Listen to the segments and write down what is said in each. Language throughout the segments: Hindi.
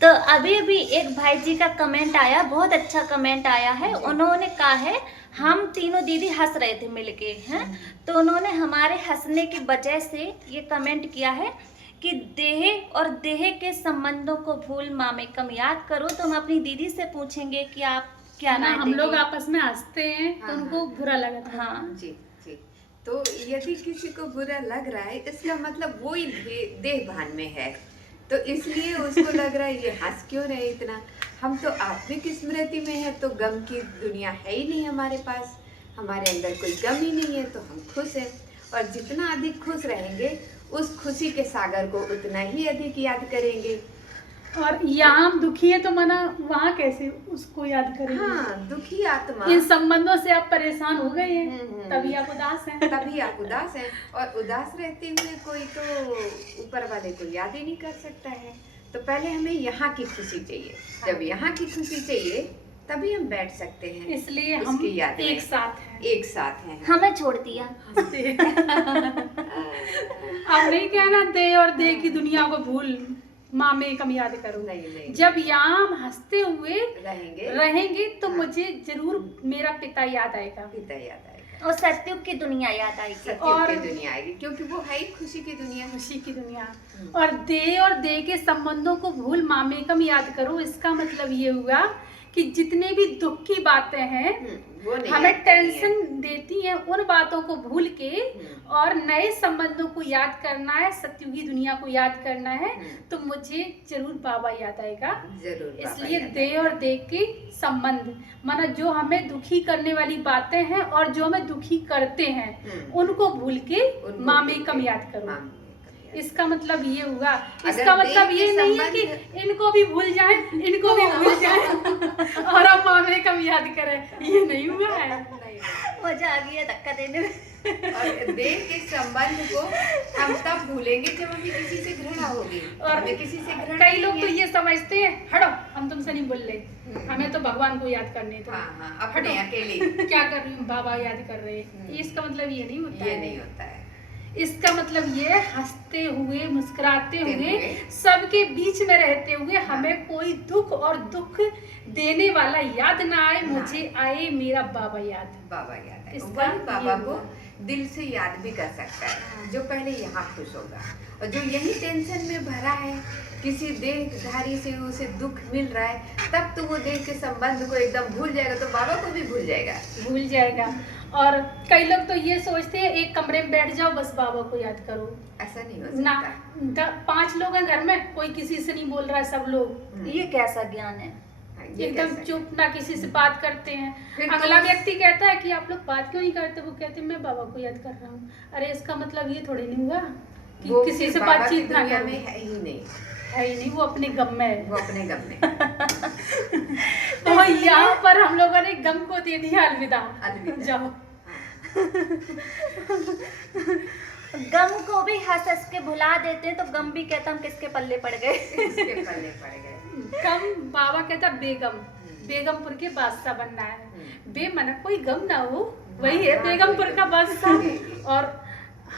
तो अभी अभी एक भाई जी का कमेंट आया, बहुत अच्छा कमेंट आया है। जी। उन्होंने कहा है, हम तीनों दीदी हंस रहे थे मिलके, हैं। हम्म। तो उन्होंने हमारे हंसने की वजह से ये कमेंट किया है कि देह और देह के संबंधों को भूल मामे कम याद करो। तो हम अपनी दीदी से पूछेंगे कि आप क्या ना, राय हम लोग देंगे। आपस में हंसते हैं तो हाँ, उनको हाँ। बुरा लगा था। हाँ जी, जी। तो यदि किसी को बुरा लग रहा है, इसका मतलब वो ही देह भान में है, तो इसलिए उसको लग रहा है ये हंस क्यों रहे इतना। हम तो आत्मिक स्मृति में है, तो गम की दुनिया है ही नहीं हमारे पास, हमारे अंदर कोई गम ही नहीं है, तो हम खुश हैं। और जितना अधिक खुश रहेंगे, उस खुशी के सागर को उतना ही अधिक याद करेंगे। और यहाँ हम दुखी है तो मना वहाँ कैसे उसको याद करेंगे। हाँ, दुखी आत्मा। इन संबंधों से आप परेशान हो गए हैं, तभी आप उदास हैं। तभी आप उदास हैं, और उदास रहते हुए कोई तो ऊपर वाले को याद ही नहीं कर सकता है। तो पहले हमें यहाँ की खुशी चाहिए। जब यहाँ की खुशी चाहिए, तभी हम बैठ सकते हैं। इसलिए हम उसकी याद एक में। साथ हैं। एक साथ हैं। हमें छोड़ दिया। अब नहीं कहना दे और दे की दुनिया को भूल मामे कम याद करो। नहीं, नहीं। जब यहाँ हम हंसते हुए रहेंगे तो हाँ। मुझे जरूर मेरा पिता याद आएगा। पिता याद आएगा, और सत्युग की दुनिया याद आएगी। सत्युग की दुनिया आएगी, क्योंकि वो है ही खुशी की दुनिया। खुशी की दुनिया। और दे के संबंधों को भूल मामे कम याद करो, इसका मतलब ये हुआ कि जितने भी दुख की बातें हैं वो नहीं हमें याद करनी है। टेंशन देती हैं, उन बातों को भूल के और नए संबंधों को याद करना है, सत्युगी दुनिया को याद करना है। तो मुझे जरूर बाबा याद आएगा। जरूर बाबा इसलिए याद दे और दे के संबंध माना जो हमें दुखी करने वाली बातें हैं और जो हमें दुखी करते हैं उनको भूल के उनको मामे भूल कम के याद करो। मामे कम याद। इसका मतलब ये हुआ। अगर इसका मतलब देह ये के नहीं है कि इनको भी भूल जाए, इनको भी भूल जाए और हम मामे कम याद करें, ये नहीं हुआ है। मजा आ गया धक्का देने में। और देह के संबंध को हम तब भूलेंगे जब हमें किसी से घृणा होगी। और हमें किसी से घृणा कई लोग तो नहीं है। ये समझते हैं, हटो हम तुमसे नहीं बोल रहे, हमें तो भगवान को याद करने दो। हाँ, हाँ, अपने अकेले। क्या कर रही हूँ, बाबा याद कर रहे हैं। इसका मतलब ये नहीं होता ये है। नहीं होता है। इसका मतलब ये हंसते हुए मुस्कुराते हुए हुए, सबके बीच में रहते हुए हमें कोई दुख और दुख देने वाला याद ना आए, मुझे आए मेरा बाबा याद। बाबा याद है। इसका वही बाबा ये को हुआ। दिल से याद भी कर सकता है, जो पहले यहाँ खुश होगा। और जो यही टेंशन में भरा है, किसी देहधारी से उसे दुख मिल रहा है, तब तो वो देह के संबंध को एकदम भूल जाएगा, तो बाबा को भी भूल जाएगा। और कई लोग तो ये सोचते हैं एक कमरे में बैठ जाओ बस बाबा को याद करो। ऐसा नहीं हो ना, सकता। 5 लोग हैं घर में, कोई किसी से नहीं बोल रहा है, सब लोग ये कैसा ज्ञान है। ये एकदम कैसा है? चुप, ना किसी से बात करते हैं। फिर तो अगला उस- व्यक्ति कहता है कि आप लोग बात क्यों नहीं करते, वो कहते हैं मैं बाबा को याद कर रहा हूँ। अरे इसका मतलब ये थोड़ी नहीं हुआ कि वो किसी फिर से बाबा की बातचीत ना दुनिया करो। में है ही नहीं। है ही नहीं, वो अपने गम में है। वो अपने गम में। तो यहाँ पर हम लोगों ने गम को दे दिया अलविदा। अलविदा। जाओ। गम को भी हंस हंस के भुला देते हैं, तो गम भी कहता हम किसके पल्ले पड़ गए। इसके पल्ले पड़ गए। गम बाबा कहता बेगम, बेगमपुर के बादशाह बनना है। बेमना कोई गम ना हो, वही है बेगमपुर का बादशाह। और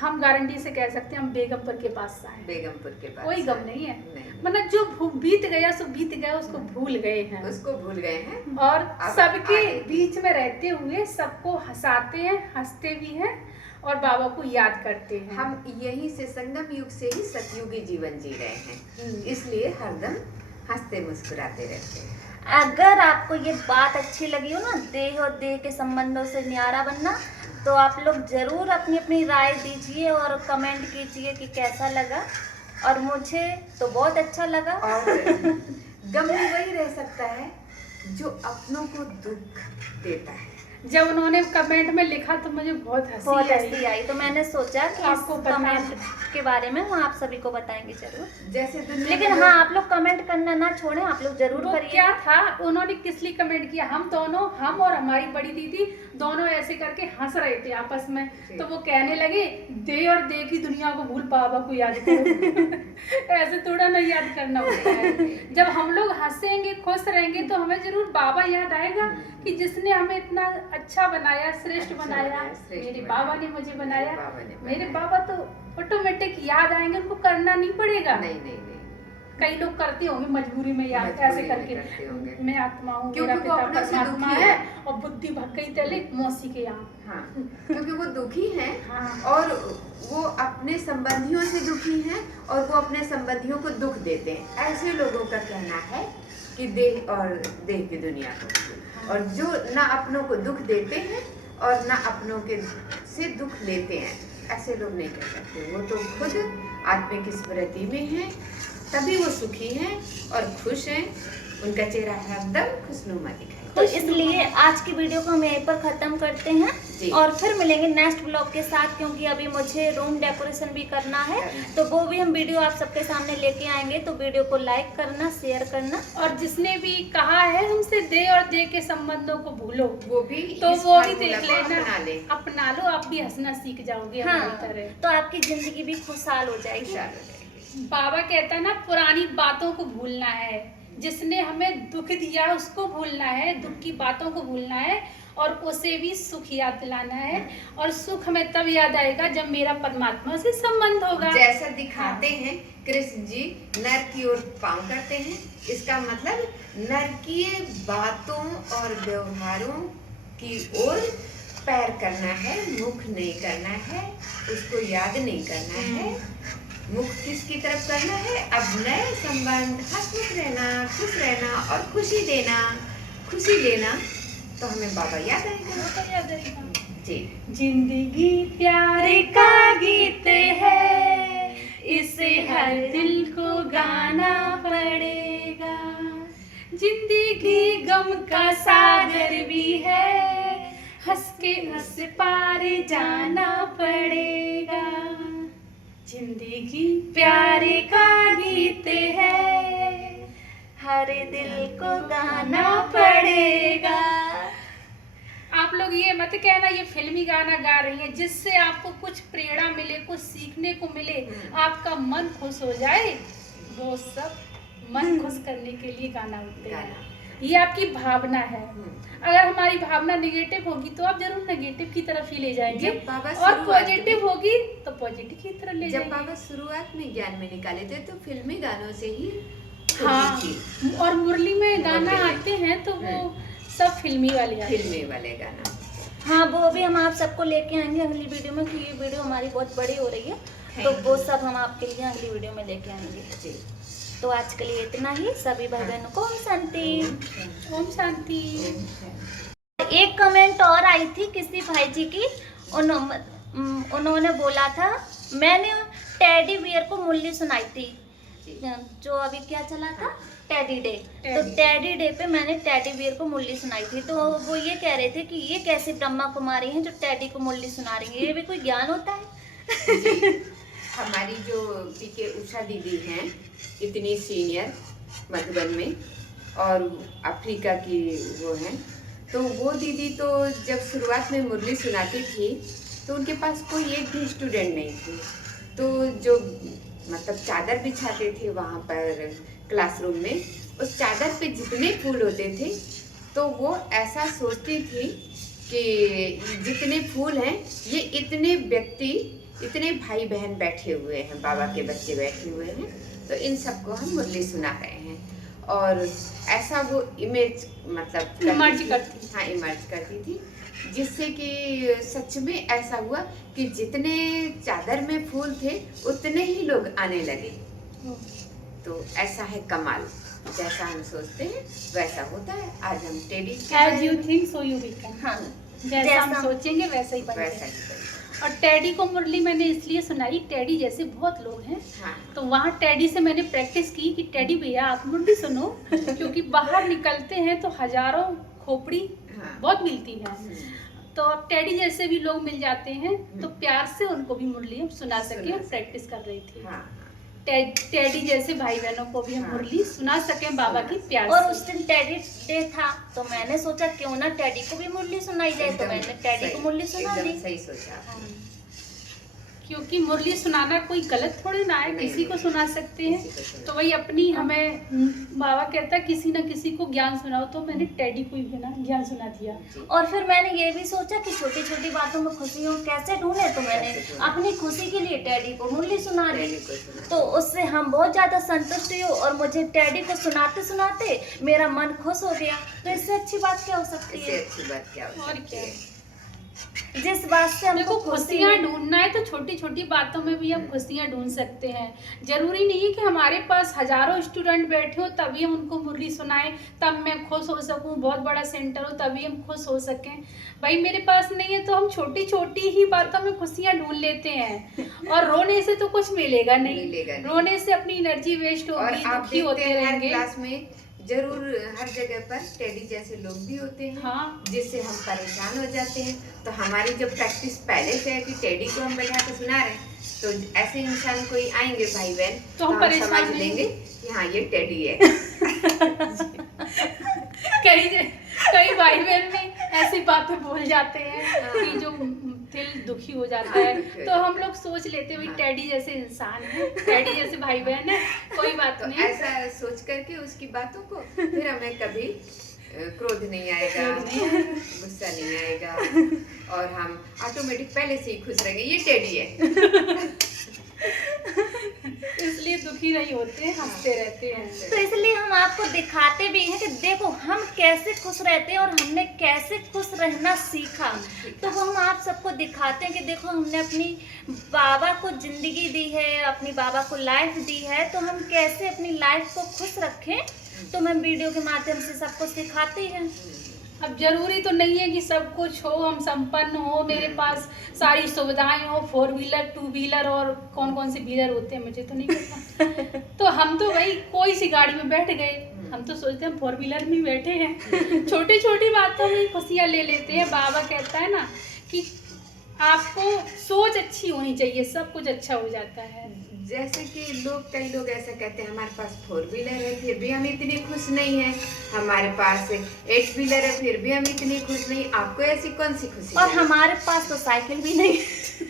हम गारंटी से कह सकते हैं हम बेगमपुर के बादशाह हैं। बेगमपुर के पास कोई गम नहीं है। नहीं। मतलब जो बीत गया सो बीत गया, उसको भूल गए हैं। उसको भूल गए हैं। और अब सबके आगे। बीच में रहते हुए सबको हंसाते हैं, हंसते भी हैं और बाबा को याद करते हैं। हम यहीं से संगम युग से ही सतयुगी जीवन जी रहे हैं, इसलिए हरदम हंसते मुस्कुराते रहते हैं। अगर आपको ये बात अच्छी लगी हो ना, देह और देह के संबंधों से न्यारा बनना, तो आप लोग जरूर अपनी अपनी राय दीजिए और कमेंट कीजिए कि कैसा लगा। और मुझे तो बहुत अच्छा लगा। और गम भी वही रह सकता है जो अपनों को दुख देता है। जब उन्होंने कमेंट में लिखा तो मुझे बहुत बहुत हंसी हंसी आई, तो मैंने सोचा कि आपको इस बता- कमेंट के बारे में हम आप सभी को बताएंगे जरूर। जैसे दुनिया लेकिन में हाँ, आप लोग कमेंट करना ना छोड़ें, आप लोग जरूर वो करिए। क्या था, उन्होंने किस लिए कमेंट किया, हम दोनों, हम और हमारी बड़ी दीदी दोनों ऐसे करके हंस रहे थे आपस में। तो वो कहने लगे दे और दे की दुनिया को भूल बाबा को याद करो। ऐसे थोड़ा ना याद करना होता है। जब हम लोग हंसेंगे, खुश रहेंगे, तो हमें जरूर बाबा याद आएगा कि जिसने हमें इतना अच्छा बनाया, श्रेष्ठ बनाया। मेरे बाबा ने मुझे बनाया। मेरे बाबा तो ऑटोमेटिक याद आएंगे, उनको करना नहीं पड़ेगा। नहीं नहीं नहीं, कई लोग करते होंगे मजबूरी में यार मजबूरी ऐसे में करके करते होंगे। मैं आत्मा हूँ, क्योंकि मेरा वो पिता अपनों से परमात्मा दुखी है है। और बुद्धि भग गई तेले मौसी के यहाँ। हाँ, क्योंकि वो दुखी हैं हाँ। और वो अपने संबंधियों से दुखी हैं और वो अपने संबंधियों को दुख देते हैं। ऐसे लोगों का कहना है कि देह और देह की दुनिया को, और जो ना अपनों को दुख देते हैं और ना अपनों के से दुख लेते हैं, ऐसे लोग नहीं कह सकते। वो तो खुद आत्मिक स्मृति में हैं, तभी वो सुखी हैं और खुश हैं। उनका चेहरा हरदम खुशनुमा दिखाई। तो इसलिए आज की वीडियो को हम यहीं पर ख़त्म करते हैं जी। और फिर मिलेंगे नेक्स्ट ब्लॉग के साथ, क्योंकि अभी मुझे रूम डेकोरेशन भी करना है, तो वो भी हम वीडियो आप सबके सामने लेके आएंगे। तो वीडियो को लाइक करना, शेयर करना। और जिसने भी कहा है हमसे दे और दे के संबंधों को भूलो, वो भी तो इस वो भी फार्मूला देख को लेना, अपना ले। अपना लो, आप भी हंसना सीख जाओगे हाँ, हमारी तरह। तो आपकी जिंदगी भी खुशहाल हो जाएगी। खुशहाल हो जाएगी। बाबा कहता है ना, पुरानी बातों को भूलना है, जिसने हमें दुख दिया उसको भूलना है, दुख की बातों को भूलना है और उसे भी सुख याद दिलाना है। और सुख हमें तब याद आएगा जब मेरा परमात्मा से संबंध होगा। जैसा दिखाते हैं कृष्ण जी नर की ओर पाँव करते हैं, इसका मतलब नरकीय बातों और व्यवहारों की ओर पैर करना है, मुख नहीं करना है, उसको याद नहीं करना है। मुख किसकी तरफ करना है? अब नए संबंध, हंसमुख रहना, खुश रहना और खुशी देना, खुशी लेना, तो हमें बाबा याद आएगा। वो तो याद आएगा। जी। जिंदगी प्यारे का गीत है, इसे हर दिल को गाना पड़ेगा। जिंदगी गम का सागर भी है, हंस के हंस पार जाना पड़ेगा। जिंदगी प्यारे का गीत है, हर दिल को गाना पड़ेगा। आप लोग ये मत कहना ये फिल्मी गाना गा रही हैं, जिससे आपको कुछ प्रेरणा मिले, कुछ सीखने को मिले, आपका मन खुश हो जाए, वो सब मन खुश करने के लिए गाना होते हैं। ये आपकी भावना है। अगर हमारी भावना नेगेटिव होगी तो आप जरूर नेगेटिव की तरफ ही ले जाएंगे, जब बाबा और शुरुआत पॉजिटिव होगी तो पॉजिटिव की तरफ ले जब जाएंगे। बाबा शुरुआत में ज्ञान में निकाले थे तो फिल्मी गानों से ही हाँ, थी। और मुरली में गाना मुरली में। आते हैं तो वो सब फिल्मी वाले आते हैं। फिल्मी वाले गाना। हाँ, वो भी हम आप सबको लेके आएंगे अगली वीडियो में, क्योंकि ये वीडियो हमारी बहुत बड़ी हो रही है, तो वो सब हम आपके लिए अगली वीडियो में लेके आएंगे। जी। तो आज के लिए इतना ही। सभी भाई बहनों को ओम शांति। ओम शांति। एक कमेंट और आई थी किसी भाई जी की, उन्होंने बोला था, मैंने टेडी बियर को मुरली सुनाई थी, जो अभी क्या चला था, टेडी डे। तो टेडी डे पे मैंने टेडी बियर को मुरली सुनाई थी। तो वो ये कह रहे थे कि ये कैसी ब्रह्मा कुमारी हैं जो टेडी को मुरली सुना रही हैं, ये भी कोई ज्ञान होता है? हमारी जो पीके उषा दीदी हैं, इतनी सीनियर मधुबन में और अफ्रीका की वो हैं, तो वो दीदी तो जब शुरुआत में मुरली सुनाती थी तो उनके पास कोई एक भी स्टूडेंट नहीं थे। तो जो मतलब चादर बिछाते थे वहाँ पर क्लासरूम में, उस चादर पे जितने फूल होते थे तो वो ऐसा सोचती थी कि जितने फूल हैं ये इतने व्यक्ति, इतने भाई बहन बैठे हुए हैं, बाबा के बच्चे बैठे हुए हैं, तो इन सबको हम मुरली सुना रहे हैं। और ऐसा वो इमेज मतलब इमर्ज करती। हाँ, इमर्ज करती थी, जिससे कि सच में ऐसा हुआ कि जितने चादर में फूल थे उतने ही लोग आने लगे। तो ऐसा है कमाल, जैसा हम सोचते हैं वैसा होता है। आज हम teddy As you think so you become। हाँ, जैसा हम सोचेंगे वैसा ही वैसा बनेगा। ही बनेगा। और टेडी को मुरली मैंने इसलिए सुनाई, टेडी जैसे बहुत लोग हैं, हाँ। तो वहाँ टेडी से मैंने प्रैक्टिस की कि टेडी भैया आप मुरली सुनो, क्योंकि बाहर निकलते हैं तो हजारों खोपड़ी हाँ। बहुत मिलती है, तो अब टेडी जैसे भी लोग मिल जाते हैं तो प्यार से उनको भी मुरली हम सुना सके, प्रैक्टिस कर रही थी। हाँ। टेडी जैसे भाई बहनों को भी हम हाँ। मुरली सुना सके बाबा की प्यार और से। उस दिन टेडी डे था तो मैंने सोचा क्यों ना टेडी को भी मुरली सुनाई जाए, तो मैंने टेडी को मुरली सुना दी। सही सोचा। क्योंकि मुरली सुनाना कोई गलत थोड़ी ना है, किसी को सुना सकते हैं। तो वही अपनी हमें बाबा कहता है किसी न किसी को ज्ञान सुनाओ, तो मैंने टेडी को ही ज्ञान सुना दिया। और फिर मैंने ये भी सोचा कि छोटी छोटी बातों में खुशी हो कैसे ढूंढे, तो मैंने अपनी खुशी के लिए टेडी को मुरली सुना दी। तो उससे हम बहुत ज़्यादा संतुष्ट हुए और मुझे टेडी को सुनाते सुनाते मेरा मन खुश हो गया। तो इससे अच्छी बात क्या हो सकती है? अच्छी बात क्या हो और सकती क्या, है? जिस बात से हमको देखो खुशियाँ ढूंढना है तो छोटी छोटी बातों में भी हम खुशियाँ ढूंढ सकते हैं। जरूरी नहीं है कि हमारे पास हजारों स्टूडेंट बैठे हो तभी हम उनको मुरली सुनाएं, तब मैं खुश हो सकूं, बहुत बड़ा सेंटर हो तभी हम खुश हो सकें। भाई मेरे पास नहीं है तो हम छोटी छोटी ही बातों में खुशियाँ ढूंढ लेते हैं। और रोने से तो कुछ मिलेगा नहीं, रोने से अपनी एनर्जी वेस्ट होगी, दुखी होते रहेंगे। क्लास में जरूर हर जगह पर टेडी जैसे लोग भी होते हैं, हाँ। जिससे हम परेशान हो जाते हैं। तो हमारी जब प्रैक्टिस पहले से है कि टेडी को हम बैठा के सुना रहे हैं, तो ऐसे इंसान कोई आएंगे भाई बहन तो हम समझ लेंगे कि हाँ ये टेडी है। कई भाई बहन में ऐसी बातें बोल जाते हैं कि जो दिल दुखी हो जाता है। तो हम लोग सोच लेते हैं टेडी जैसे इंसान है, टेडी जैसे भाई बहन है, कोई बात तो नहीं। ऐसा सोच करके उसकी बातों को फिर हमें कभी क्रोध नहीं आएगा, गुस्सा नहीं आएगा और हम ऑटोमेटिक पहले से ही खुश रहेंगे, ये टेडी है। इसलिए दुखी नहीं होते, हंसते रहते हैं। तो इसलिए हम आपको दिखाते भी हैं कि देखो हम कैसे खुश रहते हैं और हमने कैसे खुश रहना सीखा। तो वो हम आप सबको दिखाते हैं कि देखो हमने अपनी बाबा को जिंदगी दी है, अपनी बाबा को लाइफ दी है, तो हम कैसे अपनी लाइफ को खुश रखें। तो हम वीडियो के माध्यम से सबको सिखाते हैं। अब जरूरी तो नहीं है कि सब कुछ हो, हम संपन्न हो, मेरे पास सारी सुविधाएं हो, 4 व्हीलर 2 व्हीलर और कौन कौन से व्हीलर होते हैं मुझे तो नहीं पता। तो हम तो भाई कोई सी गाड़ी में बैठ गए, हम तो सोचते हैं 4 व्हीलर में बैठे हैं। छोटी छोटी बातों में खुशियाँ ले लेते हैं। बाबा कहता है ना कि आपको सोच अच्छी होनी चाहिए, सब कुछ अच्छा हो जाता है। जैसे कि कई लोग ऐसा कहते हैं हमारे पास 4 व्हीलर है फिर भी हम इतने खुश नहीं है, हमारे पास 8 व्हीलर है फिर भी हम इतने खुश नहीं। आपको ऐसी कौन सी खुशी? और हमारे पास तो साइकिल भी नहीं।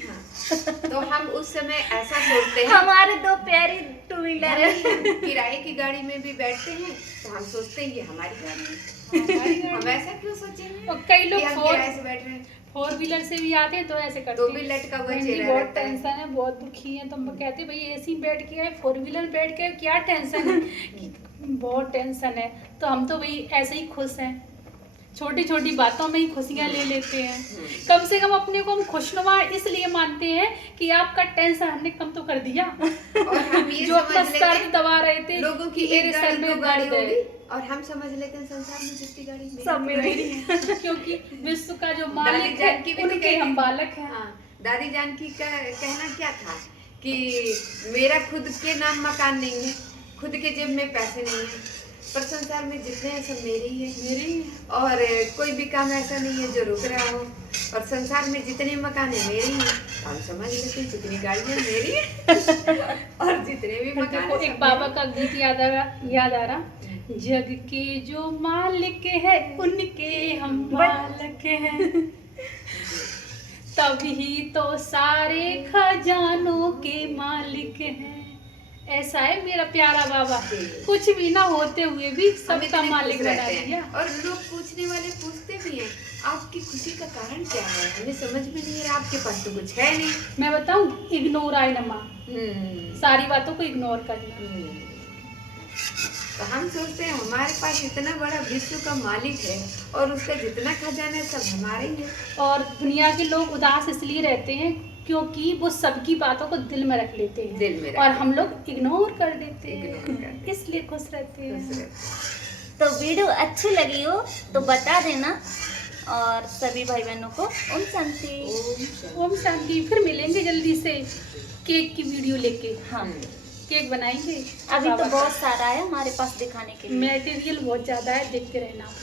हाँ। तो हम उस समय ऐसा सोचते हैं हमारे 2 प्यारी 2 व्हीलर है। किराए की गाड़ी में भी बैठते हैं तो हम सोचते हैं ये हमारी गाड़ी है। हम ऐसा क्यों सोचेंगे? और कई लोग किराए से बैठ रहे हैं, 4 व्हीलर से भी आते हैं तो ऐसे करते तो हैं, भी लटका हुआ बहन जी चेहरा बहुत रहता है। टेंशन है, बहुत दुखी है। तो हम कहते हैं भाई एसी बैठ के आए, 4 व्हीलर बैठ के आए, क्या टेंशन है? बहुत टेंशन है। तो हम तो भाई ऐसे ही खुश हैं, छोटी छोटी बातों में ही खुशियाँ ले लेते हैं। कम से कम अपने को हम खुशनुमा इसलिए मानते हैं कि आपका टेंशन हमने कम तो कर दिया। और हम ये जो अपना समझ सर लेते दबा रहे थे लोगों की मेरे एक सर गाड़ी में 2 गाड़ी दर्द है। होगी और हम समझ लेते हैं संसार में जितनी गाड़ी सब मेरी मेरी। क्योंकि विश्व का जो दादी मालिक है जान की भी उनके कहती- हम बालक हैं। हाँ, दादी जानकी का कहना क्या था कि मेरा खुद के नाम मकान नहीं है, खुद के जेब में पैसे नहीं है, पर संसार में जितने हैं सब मेरे ही है, मेरे ही है। और कोई भी काम ऐसा नहीं है जो रुक रहा हो, और संसार में जितने मकान है मेरे ही हैं। हम समझ लेते हैं जितनी गाड़ियाँ मेरी है और जितने भी मकान देखो हैं एक सब बाबा का गीत याद आ रहा, जग के जो मालिक है उनके हम बालक हैं, तभी तो सारे खजानों के मालिक हैं। ऐसा है मेरा प्यारा बाबा, कुछ भी ना होते हुए भी हम सबका इतने मालिक खुश बना रहते हैं। दिया। और लोग पूछने वाले पूछते भी हैं आपकी खुशी का कारण क्या है, हमें समझ में नहीं आ रहा, आपके पास तो कुछ है नहीं। मैं बताऊं, इग्नोर आए नमा, सारी बातों को इग्नोर करना। तो हम सोचते हैं हमारे पास इतना बड़ा विश्व का मालिक है और उसका जितना खजाना है सब हमारे ही है। और दुनिया के लोग उदास इसलिए रहते हैं क्योंकि वो सबकी बातों को दिल में रख लेते हैं, दिल में रख और हम लोग इग्नोर कर देते इग्नोर करते हैं, इसलिए खुश रहते हैं। तो वीडियो अच्छी लगी हो तो बता देना, और सभी भाई बहनों को ओम शांति। ओम शांति। फिर मिलेंगे जल्दी से केक की वीडियो लेके। हाँ, केक बनाएंगे अभी तो बहुत सारा है हमारे पास दिखाने के लिए। मटेरियल बहुत ज्यादा है, देखते रहना आप।